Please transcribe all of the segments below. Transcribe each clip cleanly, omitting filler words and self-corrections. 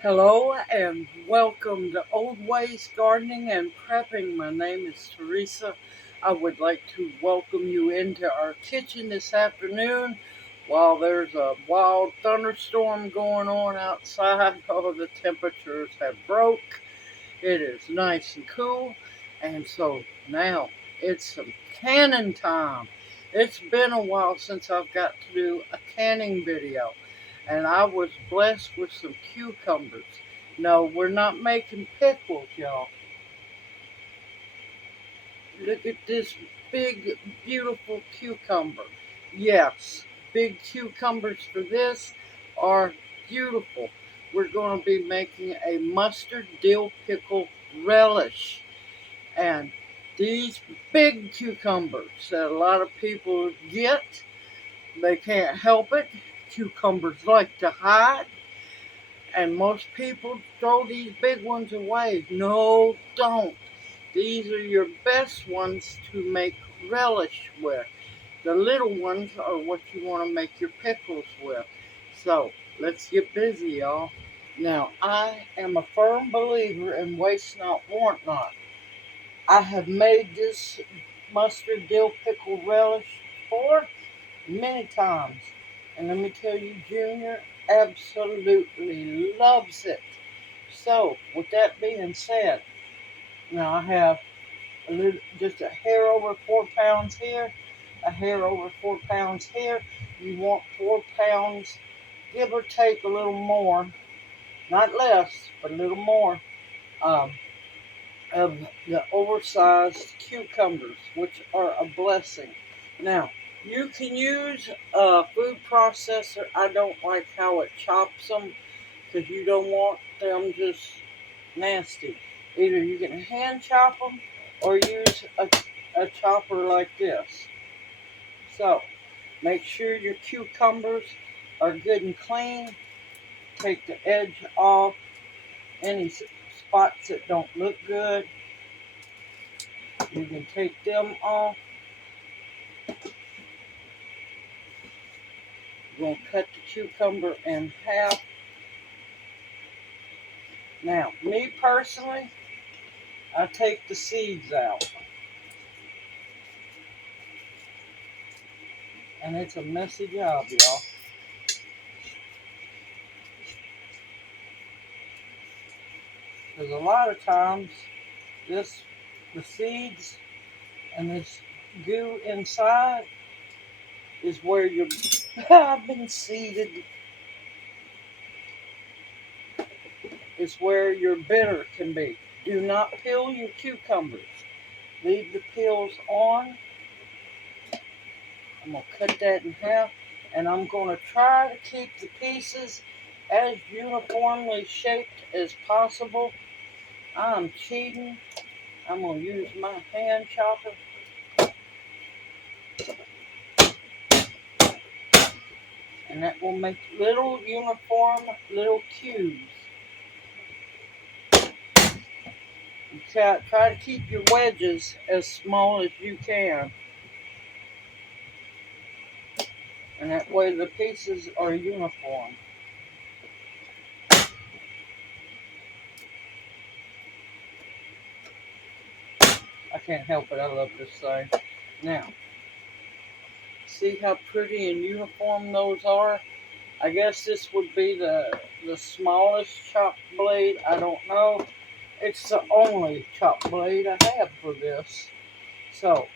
Hello and welcome to Old Ways Gardening and Prepping. My name is Teresa. I would like to welcome you into our kitchen this afternoon while there's a wild thunderstorm going on outside. Oh, the temperatures have broke. It is nice and cool. And so now it's some canning time. It's been a while since I've got to do a canning video. And I was blessed with some cucumbers. No, we're not making pickles, y'all. Look at this big, beautiful cucumber. Yes, big cucumbers for this are beautiful. We're going to be making a mustard dill pickle relish. And these big cucumbers that a lot of people get, they can't help it. Cucumbers like to hide. And most people throw these big ones away. No, don't. These are your best ones to make relish with. The little ones are what you want to make your pickles with. So, let's get busy, y'all. Now, I am a firm believer in waste not, want not. I have made this mustard dill pickle relish for many times. And let me tell you, Junior absolutely loves it. So, with that being said, now I have just a hair over 4 pounds here, a hair over 4 pounds here. You want 4 pounds, give or take a little more, not less, but a little more, um, of the oversized cucumbers, which are a blessing. Now, you can use a food processor. I don't like how it chops them because you don't want them just nasty. Either you can hand chop them or use a chopper like this. So, make sure your cucumbers are good and clean. Take the edge off, any spots that don't look good. You can take them off. You're going to cut the cucumber in half. Now, me personally, I take the seeds out. And it's a messy job, y'all. Because a lot of times, the seeds and this goo inside is where your, I've been seeded, is where your bitter can be. Do not peel your cucumbers. Leave the peels on. I'm going to cut that in half. And I'm going to try to keep the pieces as uniformly shaped as possible. I'm cheating. I'm going to use my hand chopper. And that will make little uniform little cubes. You try to keep your wedges as small as you can. And that way the pieces are uniform. I can't help it. I love this thing. Now, see how pretty and uniform those are? I guess this would be the smallest chop blade. I don't know. It's the only chop blade I have for this. So,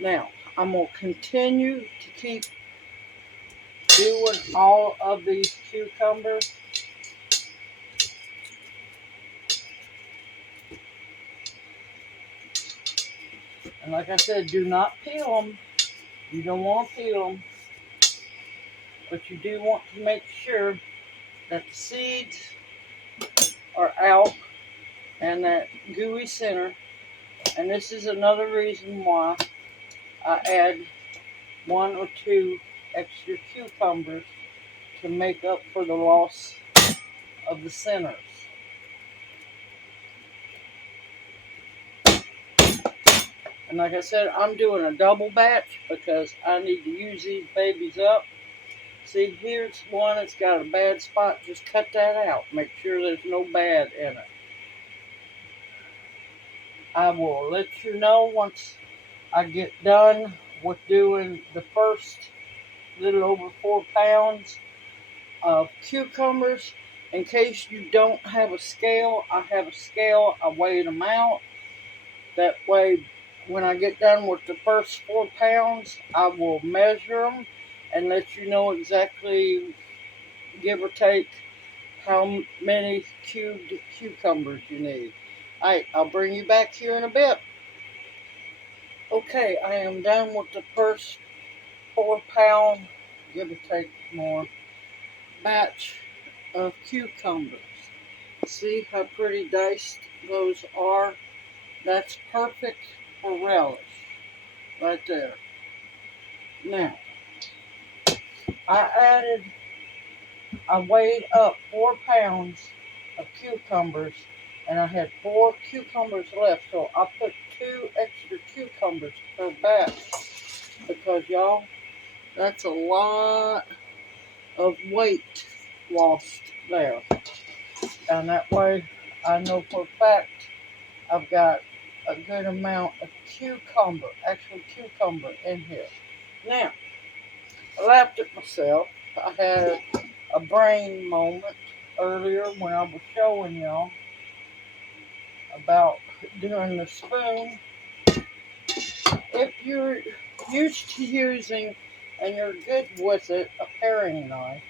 now, I'm going to continue to keep doing all of these cucumbers. And like I said, do not peel them. You don't want to peel them. But you do want to make sure that the seeds are out and that gooey center And this is another reason why I add 1 or 2 extra cucumbers to make up for the loss of the centers. And like I said, I'm doing a double batch because I need to use these babies up. See, here's one that's got a bad spot. Just cut that out. Make sure there's no bad in it. I will let you know once I get done with doing the first little over 4 pounds of cucumbers. In case you don't have a scale, I have a scale. I weighed them out. That way, when I get done with the first 4 pounds, I will measure them and let you know exactly, give or take, how many cubed cucumbers you need. Alright, I'll bring you back here in a bit. Okay, I am done with the first 4 pound, give or take more, batch of cucumbers. See how pretty diced those are? That's perfect for relish, right there. Now, I weighed up 4 pounds of cucumbers, and I had 4 cucumbers left, so I put 2 extra cucumbers per batch, because y'all, that's a lot of weight lost there. And that way, I know for a fact I've got a good amount of actual cucumber in here. Now, I laughed at myself. I had a brain moment earlier when I was showing y'all about doing the spoon. If you're used to using, and you're good with it, a paring knife,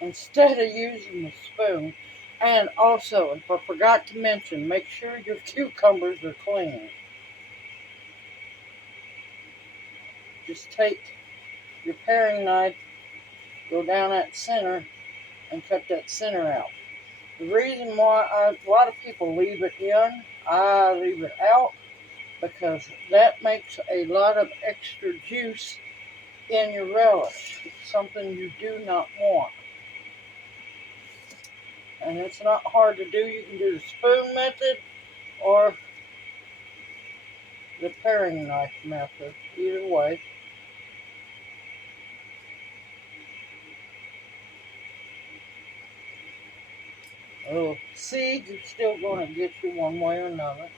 instead of using the spoon, and also, if I forgot to mention, make sure your cucumbers are clean. Just take your paring knife, go down that center, and cut that center out. The reason why a lot of people leave it in, I leave it out, because that makes a lot of extra juice in your relish, something you do not want. And it's not hard to do. You can do the spoon method or the paring knife method, either way. Oh, seeds are still going to get you one way or another.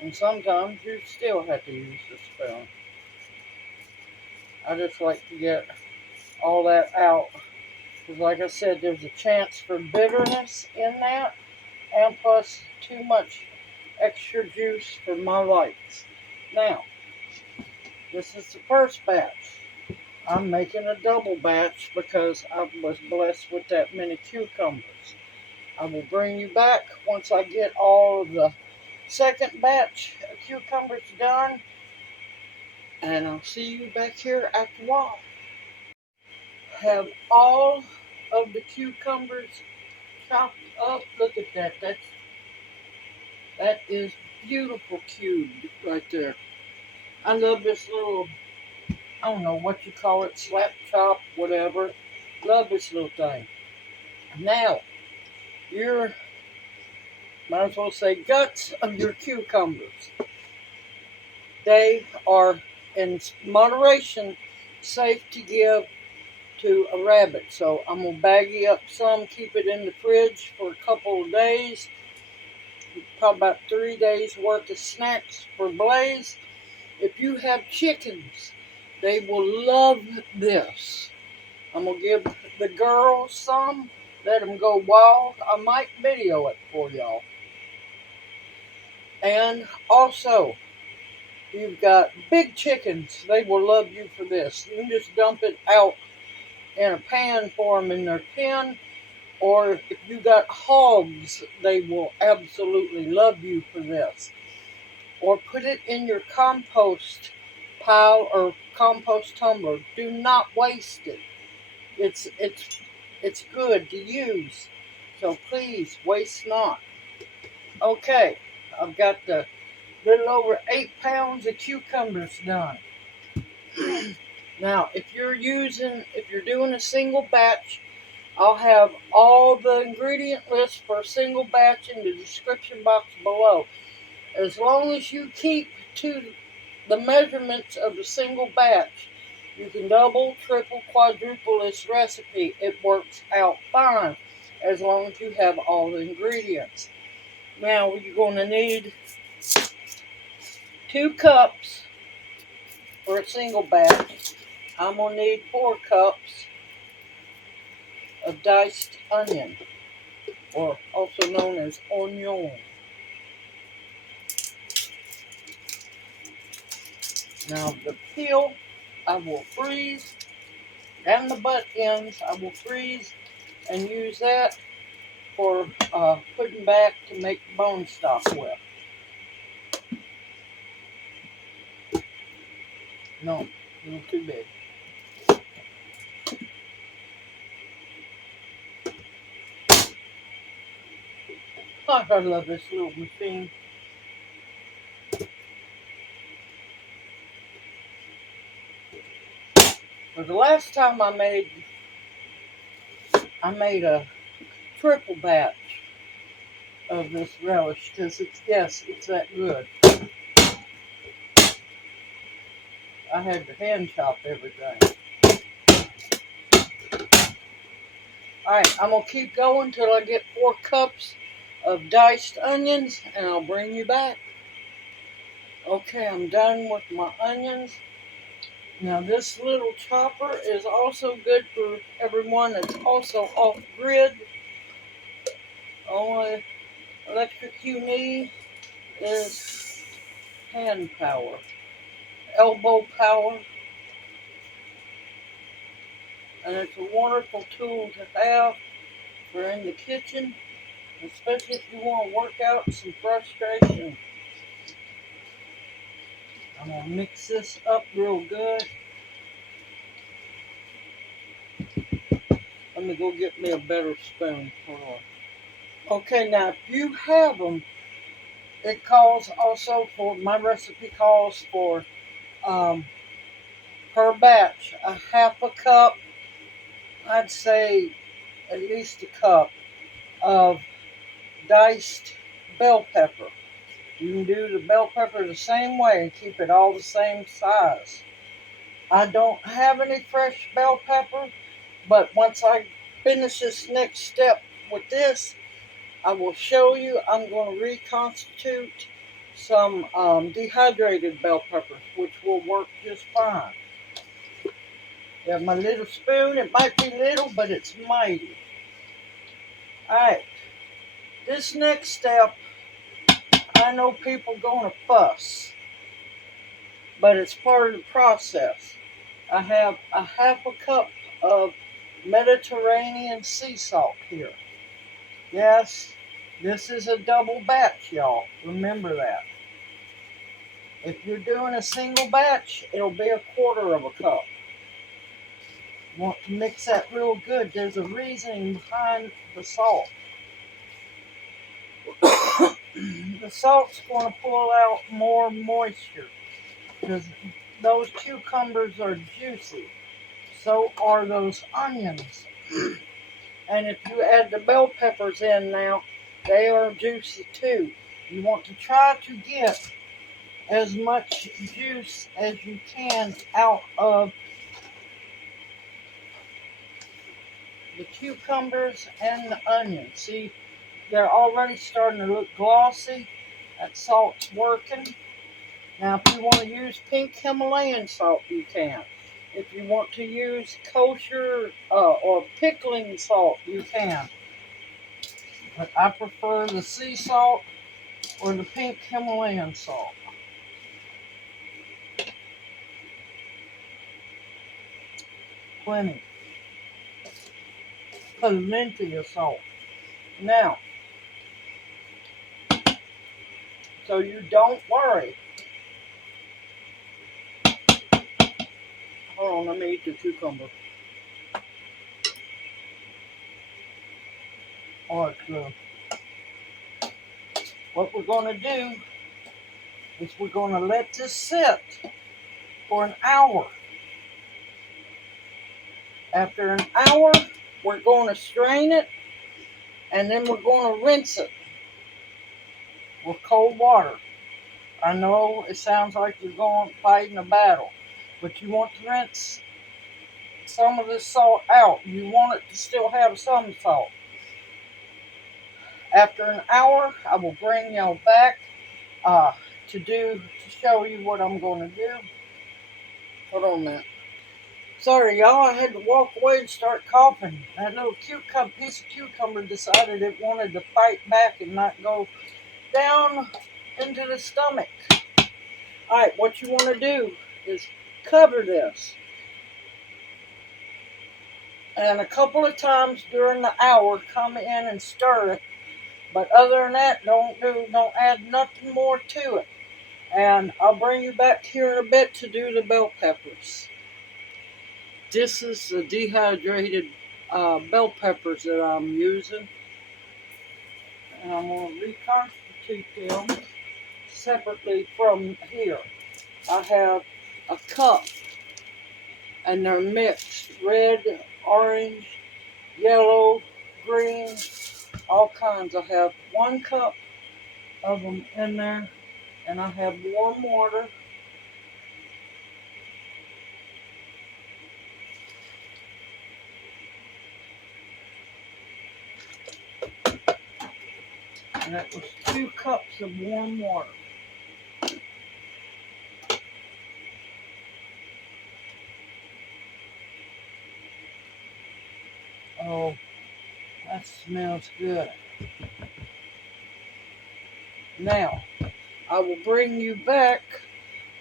And sometimes you still have to use the spoon. I just like to get all that out. Because like I said, there's a chance for bitterness in that. And plus too much extra juice for my likes. Now, this is the first batch. I'm making a double batch because I was blessed with that many cucumbers. I will bring you back once I get all of the second batch of cucumbers done. And I'll see you back here after a while. Have all of the cucumbers chopped up. Look at that. That is beautiful cubed right there. I love this little, I don't know what you call it, slap chop, whatever. Love this little thing. Now, your, might as well say, guts of your cucumbers. They are in moderation safe to give to a rabbit. So I'm going to baggie up some, keep it in the fridge for a couple of days. Probably about 3 days worth of snacks for Blaze. If you have chickens, they will love this. I'm going to give the girls some, let them go wild. I might video it for y'all. And also, you've got big chickens, they will love you for this. You can just dump it out in a pan for them in their pen. Or if you got hogs, they will absolutely love you for this. Or put it in your compost pile or compost tumbler. Do not waste it. It's good to use. So please waste not. Okay, I've got the little over 8 pounds of cucumbers done. Now, if you're doing a single batch, I'll have all the ingredient list for a single batch in the description box below. As long as you keep to the measurements of the single batch, you can double, triple, quadruple this recipe. It works out fine as long as you have all the ingredients. Now you're going to need 2 cups for a single batch. I'm going to need 4 cups of diced onion, or also known as onion. Now the peel I will freeze, and the butt ends I will freeze and use that for putting back to make bone stock with. No, a little too big. I love this little machine. For the last time I made a triple batch of this relish because it's that good. I had to hand chop everything. Alright, I'm going to keep going till I get 4 cups of diced onions, and I'll bring you back. Okay, I'm done with my onions. Now this little chopper is also good for everyone that's also off-grid. Only electric you need is hand power, elbow power, and it's a wonderful tool to have for in the kitchen, especially if you want to work out some frustration. I'm going to mix this up real good. Let me go get me a better spoon. Hold on. Okay, now if you have them, it calls also for, my recipe calls for per batch, a half a cup, I'd say at least a cup of diced bell pepper. You can do the bell pepper the same way and keep it all the same size. I don't have any fresh bell pepper, but once I finish this next step with this, I will show you. I'm going to reconstitute some dehydrated bell peppers, which will work just fine. I have my little spoon. It might be little, but it's mighty. Alright, this next step, I know people going to fuss, but it's part of the process. I have a half a cup of Mediterranean sea salt here. Yes, this is a double batch, y'all. Remember that. If you're doing a single batch, it'll be a quarter of a cup. You want to mix that real good. There's a reasoning behind the salt. The salt's going to pull out more moisture because those cucumbers are juicy. So are those onions. And if you add the bell peppers in now, they are juicy too. You want to try to get as much juice as you can out of the cucumbers and the onions. See, they're already starting to look glossy. That salt's working. Now, if you want to use pink Himalayan salt, you can. If you want to use kosher or pickling salt, you can. But I prefer the sea salt or the pink Himalayan salt. Plenty of salt. Now, so you don't worry, on, let me eat the cucumber. Alright, so what we're going to do is we're going to let this sit for an hour. After an hour, we're going to strain it, and then we're going to rinse it with cold water. I know it sounds like you're going fighting a battle, but you want to rinse some of this salt out. You want it to still have some salt. After an hour, I will bring y'all back to show you what I'm going to do. Hold on a minute. Sorry, y'all, I had to walk away and start coughing. That little piece of cucumber decided it wanted to fight back and not go down into the stomach. Alright, what you want to do is cover this. And a couple of times during the hour, come in and stir it. But other than that, don't add nothing more to it. And I'll bring you back here in a bit to do the bell peppers. This is the dehydrated bell peppers that I'm using. And I'm going to reconstitute them separately from here. I have a cup, and they're mixed. Red, orange, yellow, green, all kinds. I have 1 cup of them in there, and I have warm water. And that was 2 cups of warm water. Oh, that smells good. Now, I will bring you back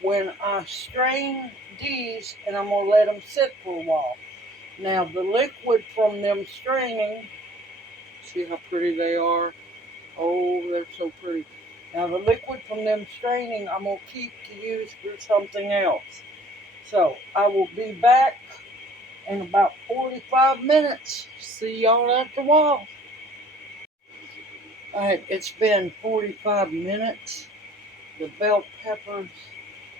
when I strain these, and I'm going to let them sit for a while. Now, the liquid from them straining, see how pretty they are? Oh, they're so pretty. Now, the liquid from them straining, I'm going to keep to use for something else. So, I will be back in about 45 minutes. See y'all after a while. Alright, it's been 45 minutes. The bell peppers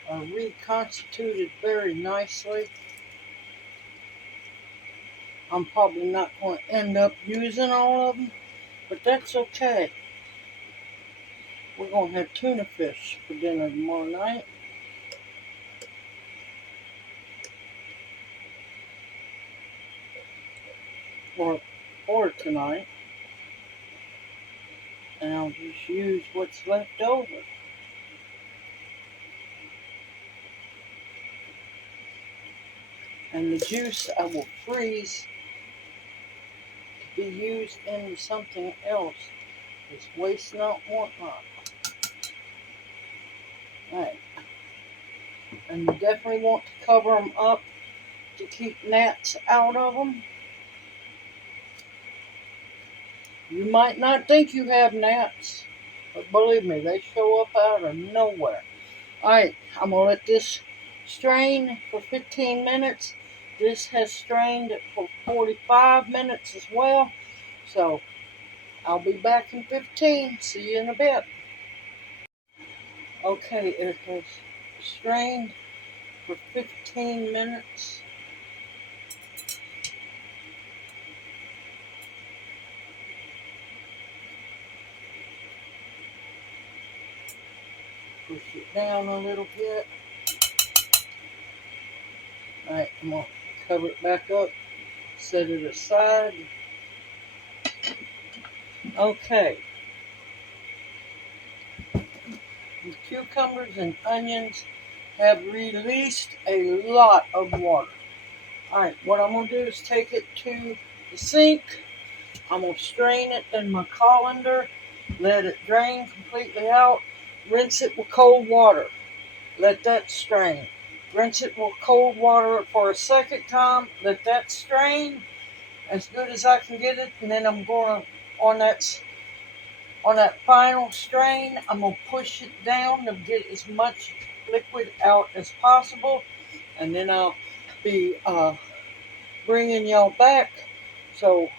are reconstituted very nicely. I'm probably not going to end up using all of them, but that's okay. We're going to have tuna fish for dinner tomorrow night. Or tonight. And I'll just use what's left over. And the juice I will freeze to be used into something else. It's waste not, want not. Alright. And you definitely want to cover them up to keep gnats out of them. You might not think you have gnats, but believe me, they show up out of nowhere. Alright, I'm going to let this strain for 15 minutes. This has strained for 45 minutes as well. So, I'll be back in 15. See you in a bit. Okay, it has strained for 15 minutes. Push it down a little bit. Alright, I'm going to cover it back up. Set it aside. Okay. The cucumbers and onions have released a lot of water. Alright, what I'm going to do is take it to the sink. I'm going to strain it in my colander. Let it drain completely out. Rinse it with cold water. Let that strain. Rinse it with cold water for a second time. Let that strain as good as I can get it. And then I'm going to, on that final strain, I'm going to push it down to get as much liquid out as possible. And then I'll be bringing y'all back. So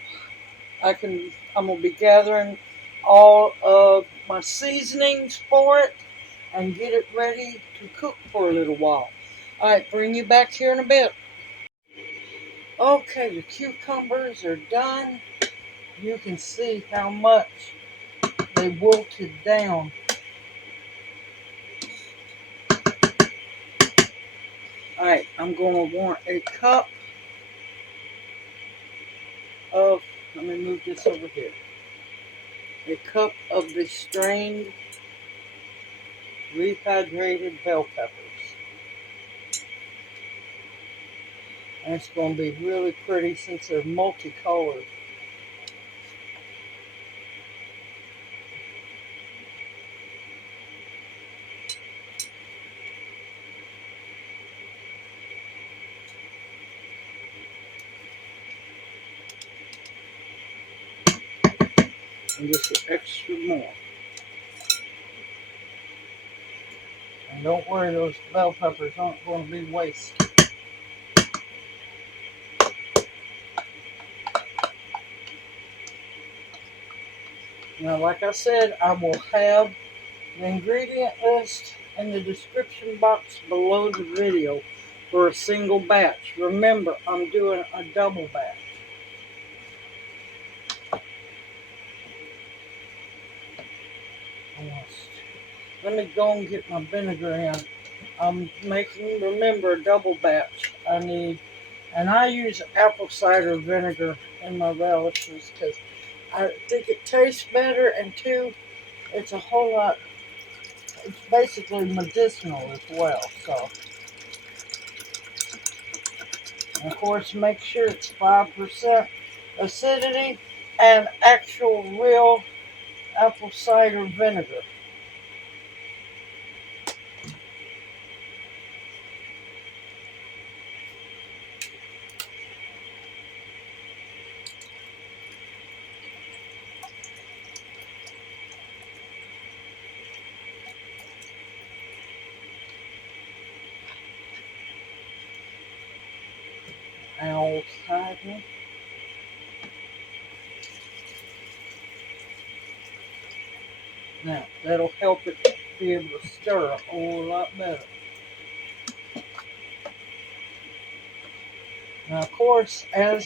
I'm going to be gathering all of my seasonings for it and get it ready to cook for a little while. All right, bring you back here in a bit. Okay, the cucumbers are done. You can see how much they wilted down. All right, I'm going to want a cup of, let me move this over here. A cup of the strained, rehydrated bell peppers. And it's going to be really pretty since they're multicolored. And just an extra more. And don't worry, those bell peppers aren't going to be wasted. Now, like I said, I will have the ingredient list in the description box below the video for a single batch. Remember, I'm doing a double batch. Almost. Let me go and get my vinegar in. I'm making, remember, a double batch. And I use apple cider vinegar in my relishes because I think it tastes better, and two, it's a whole lot, it's basically medicinal as well. So, and of course, make sure it's 5% acidity and actual real apple cider vinegar. Owl side me. Now, that'll help it be able to stir a whole lot better. Now, of course, we're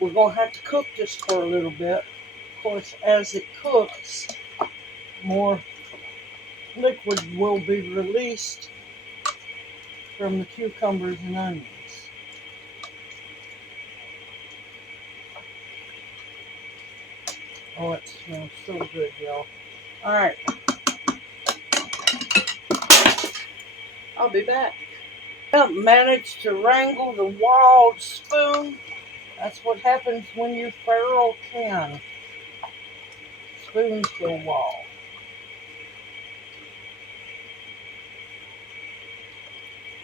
going to have to cook this for a little bit. Of course, as it cooks, more liquid will be released from the cucumbers and onions. Oh, it smells so good, y'all. All right. I'll be back. I managed to wrangle the wild spoon. That's what happens when you feral can. Spoons go wild.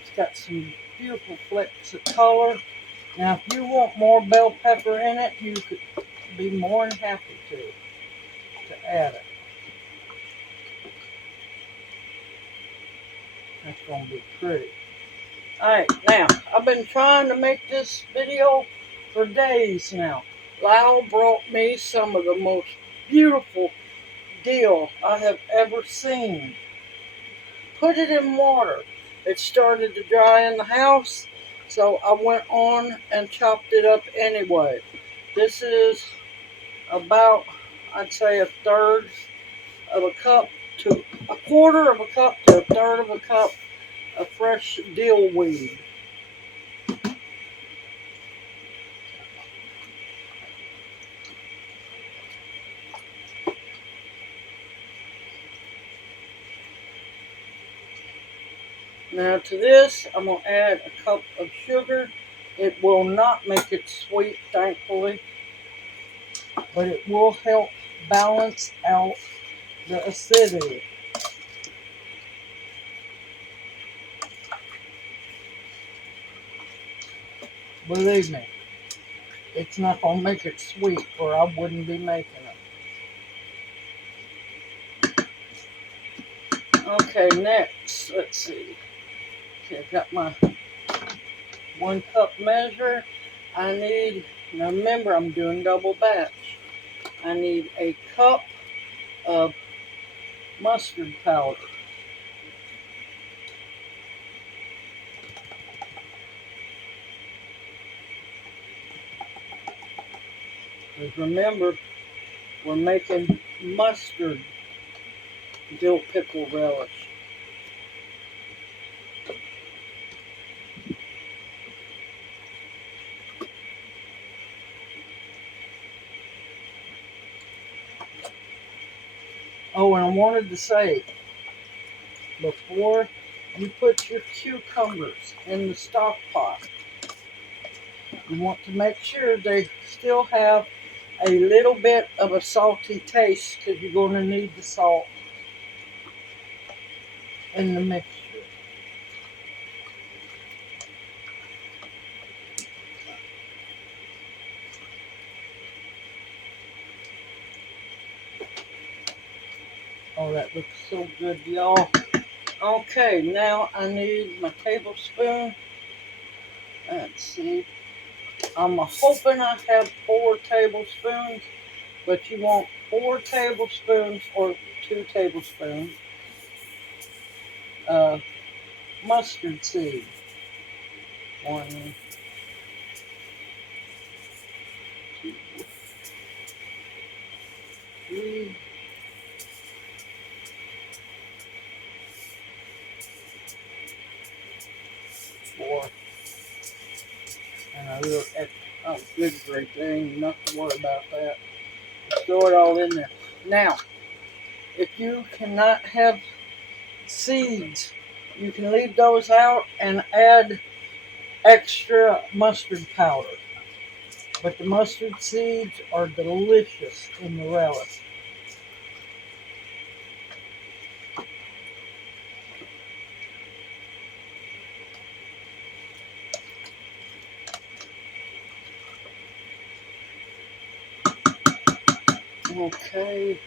It's got some beautiful flecks of color. Now, if you want more bell pepper in it, you could be more than happy to add it. That's going to be pretty. Alright, now, I've been trying to make this video for days now. Lyle brought me some of the most beautiful dill I have ever seen. Put it in water. It started to dry in the house, so I went on and chopped it up anyway. This is about, I'd say, a third of a cup to a quarter of a cup to a third of a cup of fresh dill weed. Now to this, I'm going to add a cup of sugar. It will not make it sweet, thankfully, but it will help balance out the acidity. Believe me, it's not going to make it sweet, or I wouldn't be making it. Okay, next, let's see. Okay, I've got my 1 cup measure. I need, now remember I'm doing double batch. I need a cup of mustard powder. Because remember, we're making mustard dill pickle relish. Oh, and I wanted to say, before you put your cucumbers in the stock pot, you want to make sure they still have a little bit of a salty taste, because you're going to need the salt in the mixture. Oh, that looks so good, y'all. Okay, now I need my tablespoon. Let's see. I'm hoping I have 4 tablespoons, but you want 4 tablespoons or 2 tablespoons of mustard seed. 1, 2, 3, 4, and a little extra. Oh, good grief, there ain't nothing to worry about that. Just throw it all in there. Now, if you cannot have seeds, you can leave those out and add extra mustard powder. But the mustard seeds are delicious in the relish. Okay.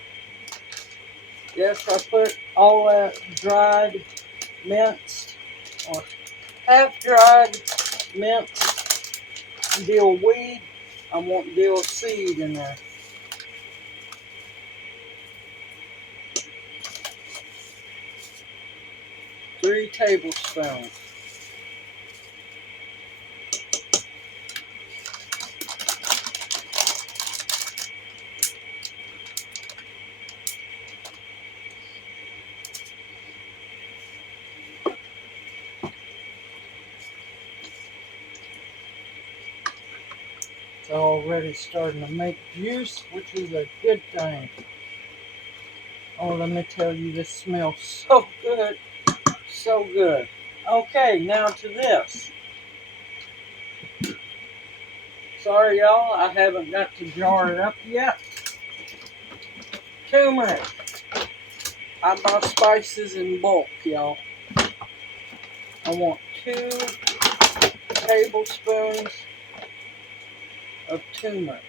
Yes, I put all that dried, minced, or half dried, minced dill weed. I want dill seed in there. 3 tablespoons. It's already starting to make juice, which is a good thing. Oh, let me tell you, this smells so good. So good. Okay, now to this. Sorry, y'all, I haven't got to jar it up yet. Turmeric. I buy spices in bulk, y'all. I want 2 tablespoons of turmeric.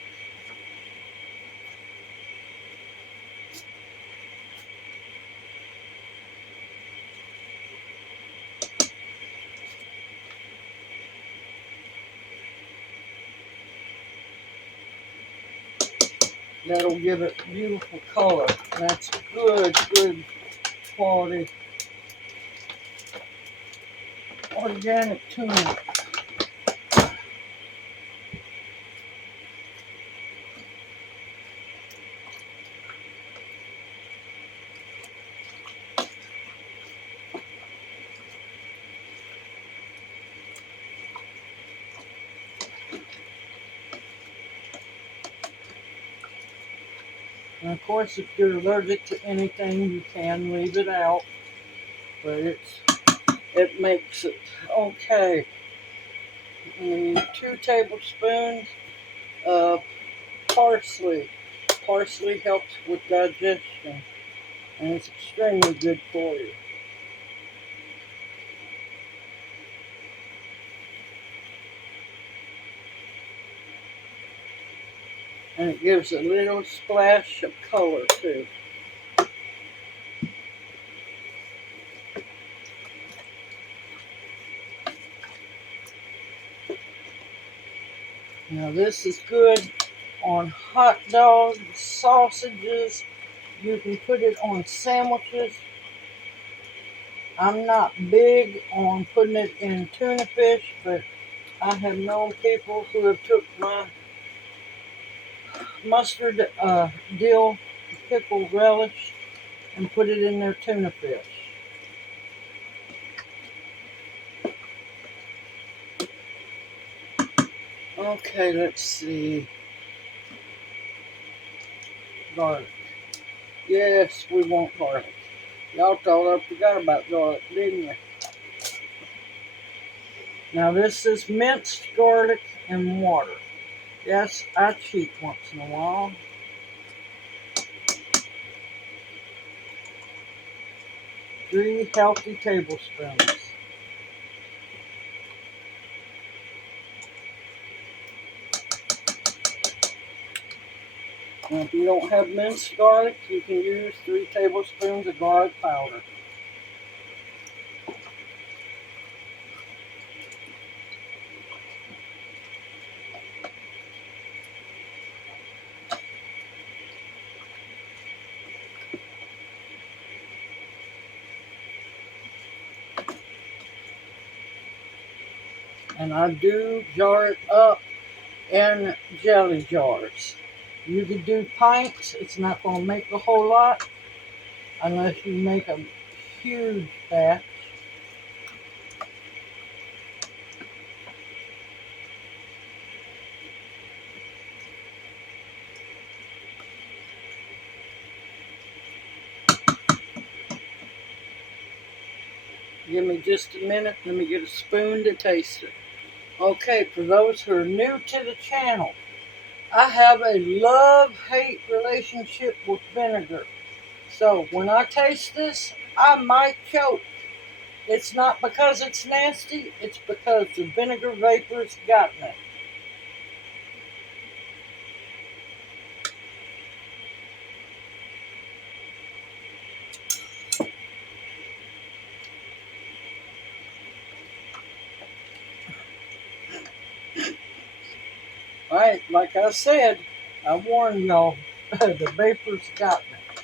That'll give it beautiful color. That's good quality organic turmeric. And of course, if you're allergic to anything, you can leave it out, but it makes it okay. And 2 tablespoons of parsley. Parsley helps with digestion, and it's extremely good for you. And it gives a little splash of color too. Now this is good on hot dogs, sausages. You can put it on sandwiches. I'm not big on putting it in tuna fish, but I have known people who have took my mustard dill pickle relish and put it in their tuna fish. Okay, let's see. Garlic. Yes, we want garlic. Y'all thought I forgot about garlic, didn't you? Now this is minced garlic and water. Yes, I cheat once in a while. 3 healthy tablespoons. And if you don't have minced garlic, you can use 3 tablespoons of garlic powder. And I do jar it up in jelly jars. You could do pints. It's not going to make a whole lot unless you make a huge batch. Give me just a minute. Let me get a spoon to taste it. Okay, for those who are new to the channel, I have a love-hate relationship with vinegar. So when I taste this, I might choke. It's not because it's nasty, it's because the vinegar vapor's got me. Alright, like I said, I warned y'all, the vapor's got me.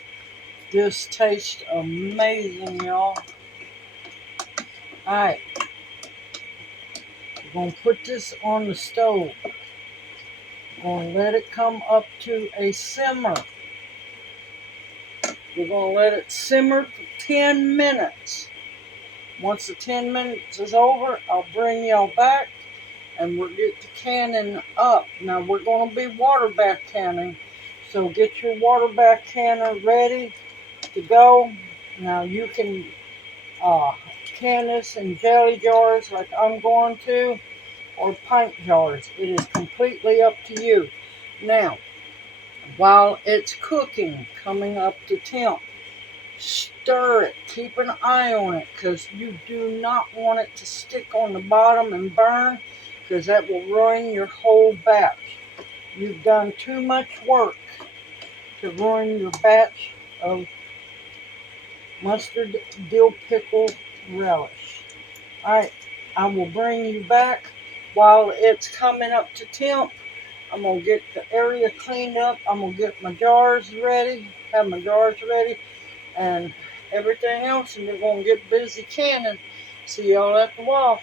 This tastes amazing, y'all. Alright, we're going to put this on the stove. We're going to let it come up to a simmer. We're going to let it simmer for 10 minutes. Once the 10 minutes is over, I'll bring y'all back and we'll get the canning up. Now we're going to be water bath canning, so get your water bath canner ready to go. Now you can can this in jelly jars like I'm going to, or pint jars. It is completely up to you. Now, while it's cooking, coming up to temp, stir it. Keep an eye on it because you do not want it to stick on the bottom and burn, because that will ruin your whole batch. You've done too much work to ruin your batch of mustard dill pickle relish. Alright, I will bring you back while it's coming up to temp. I'm going to get the area cleaned up. I'm going to get my jars ready, have my jars ready, and everything else, and we're going to get busy canning. See y'all at the wall.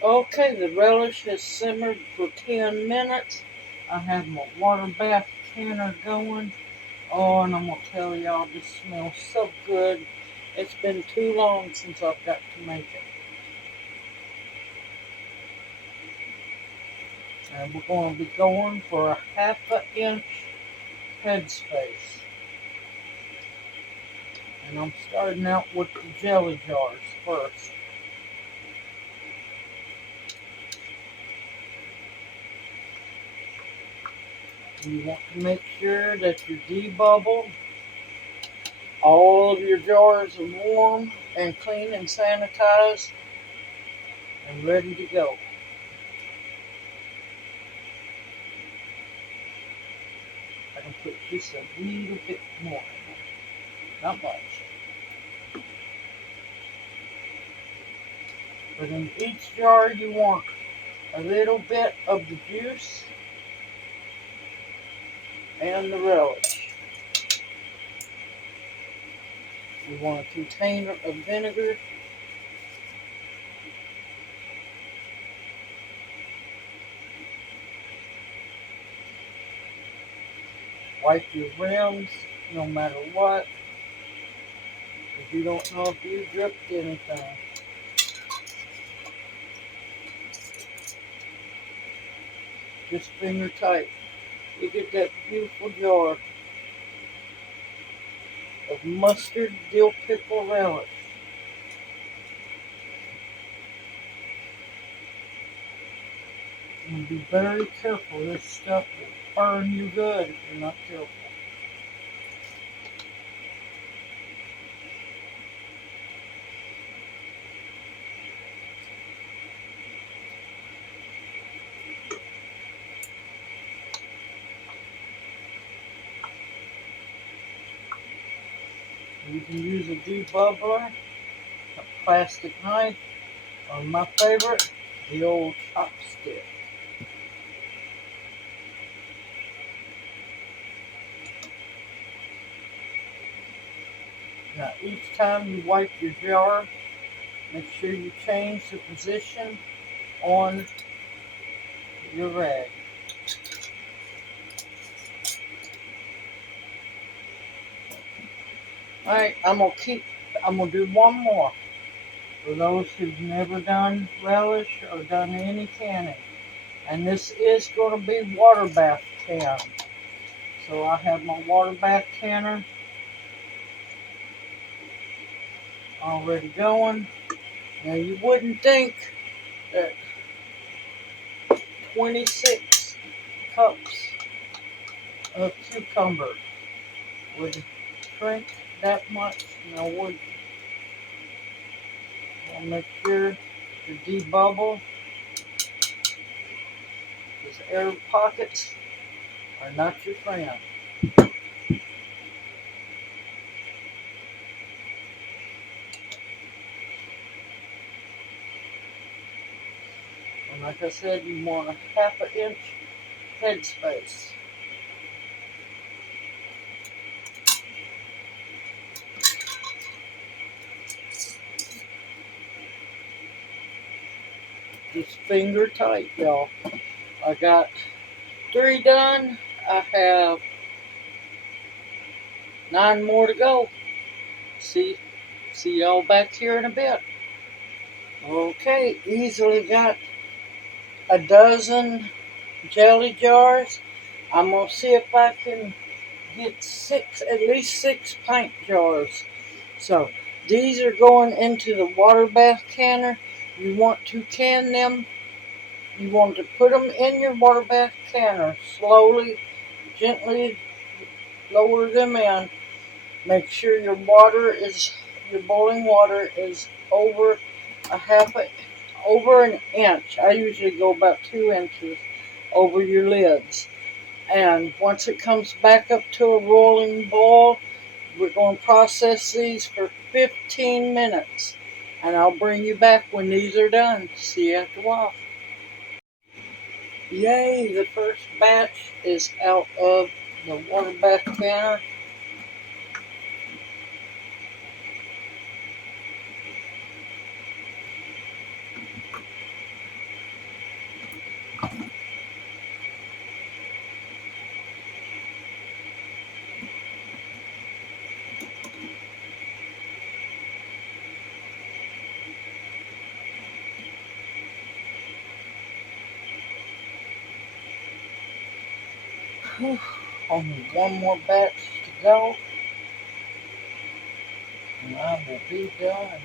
Okay, the relish has simmered for 10 minutes. I have my water bath canner going. Oh, and I'm going to tell y'all, this smells so good. It's been too long since I've got to make it. And we're going to be going for a 1/2 inch headspace. And I'm starting out with the jelly jars first. You want to make sure that your debubble, all of your jars are warm and clean and sanitized and ready to go. I can put just a little bit more in there, not much. But in each jar you want a little bit of the juice and the relish. We want a container of vinegar. Wipe your rims no matter what, because you don't know if you dripped anything. Just finger tight. You get that beautiful jar of mustard dill pickle relish. And be very careful. This stuff will burn you good if you're not careful. You can use a debubbler, a plastic knife, or my favorite, the old chopstick. Now each time you wipe your jar, make sure you change the position on your rag. Alright, I'm gonna do one more. For those who've never done relish or done any canning. And this is going to be water bath can. So I have my water bath canner already going. Now you wouldn't think that 26 cups of cucumber would shrink that much. Now would I'll make sure to debubble, because air pockets are not your friend. And like I said, you want a half an inch headspace. Just finger tight, y'all. I got 3 done. I have 9 more to go. See y'all back here in a bit. Okay, easily got a dozen jelly jars. I'm gonna see if I can get at least 6 pint jars. So these are going into the water bath canner. You want to can them. You want to put them in your water bath canner slowly, gently lower them in. Make sure your boiling water is over over an inch. I usually go about 2 inches over your lids. And once it comes back up to a rolling boil, we're going to process these for 15 minutes. And I'll bring you back when these are done. See you after a while. Yay, the first batch is out of the water bath canner. Only one more batch to go, and I will be done.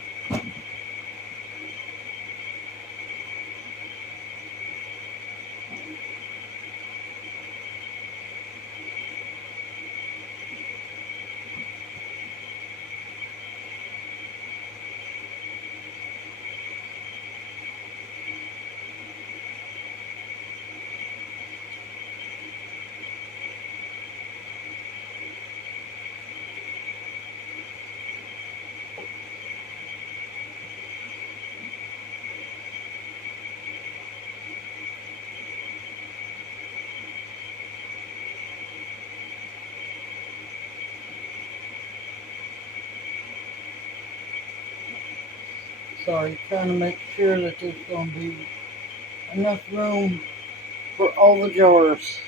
Sorry, trying to make sure that there's going to be enough room for all the jars.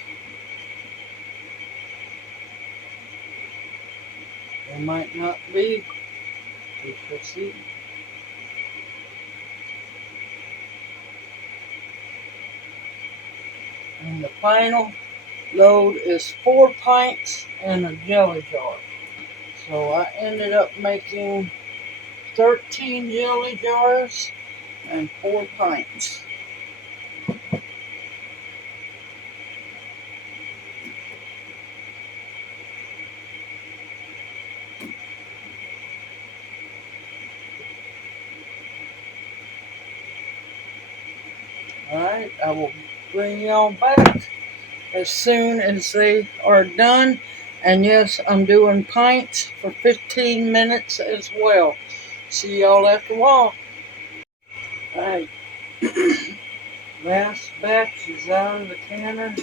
There might not be. We shall see. And the final load is 4 pints and a jelly jar. So I ended up making 13 jelly jars and 4 pints. Alright, I will bring y'all back as soon as they are done. And yes, I'm doing pints for 15 minutes as well. See y'all after a while. Alright, last batch is out of the canner.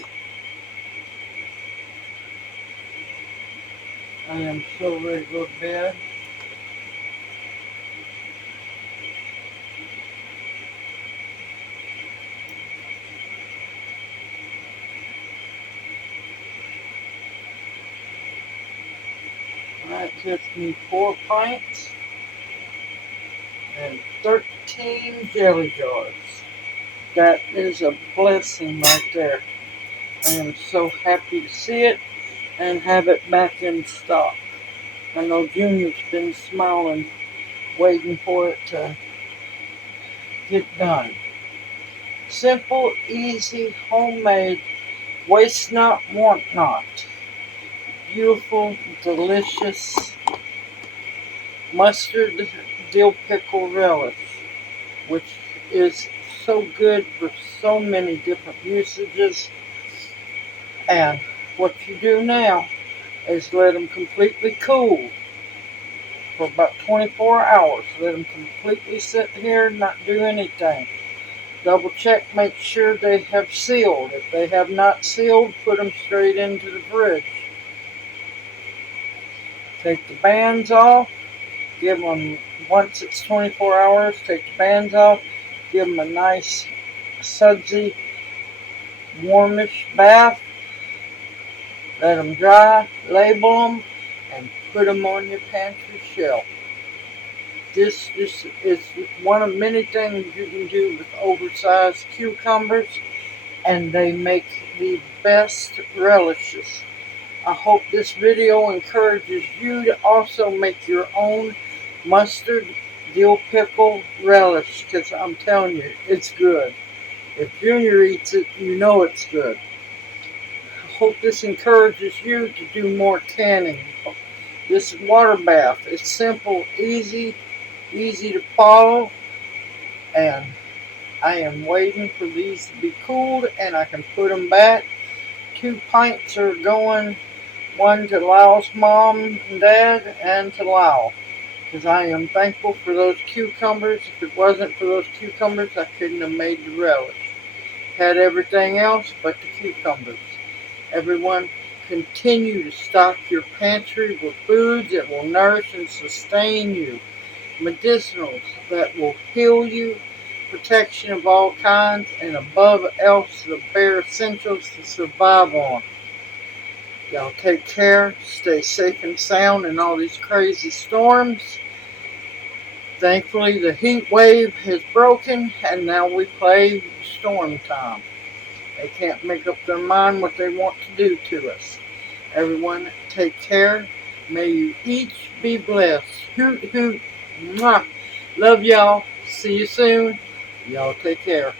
I am so ready to go to bed. That gets me 4 pints and 13 jelly jars. That is a blessing right there. I am so happy to see it and have it back in stock. I know Junior's been smiling, waiting for it to get done. Simple, easy, homemade, waste not, want not. Beautiful, delicious mustard dill pickle relish, which is so good for so many different usages. And what you do now is let them completely cool for about 24 hours. Let them completely sit here and not do anything. Double check, make sure they have sealed. If they have not sealed, put them straight into the fridge. Take the bands off. Give them, once it's 24 hours, take the bands off. Give them a nice, sudsy, warmish bath. Let them dry, label them, and put them on your pantry shelf. This is one of many things you can do with oversized cucumbers, and they make the best relishes. I hope this video encourages you to also make your own mustard dill pickle relish, because I'm telling you, it's good. If Junior eats it, you know it's good. I hope this encourages you to do more canning. This water bath, it's simple, easy to follow, and I am waiting for these to be cooled and I can put them back. 2 pints are going, one to Lyle's mom and dad and to Lyle, because I am thankful for those cucumbers. If it wasn't for those cucumbers, I couldn't have made the relish. Had everything else but the cucumbers. Everyone, continue to stock your pantry with foods that will nourish and sustain you. Medicinals that will heal you, protection of all kinds, and above else the bare essentials to survive on. Y'all take care, stay safe and sound in all these crazy storms. Thankfully the heat wave has broken and now we play storm time. They can't make up their mind what they want to do to us. Everyone take care. May you each be blessed. Hoot hoot. Mwah. Love y'all. See you soon. Y'all take care.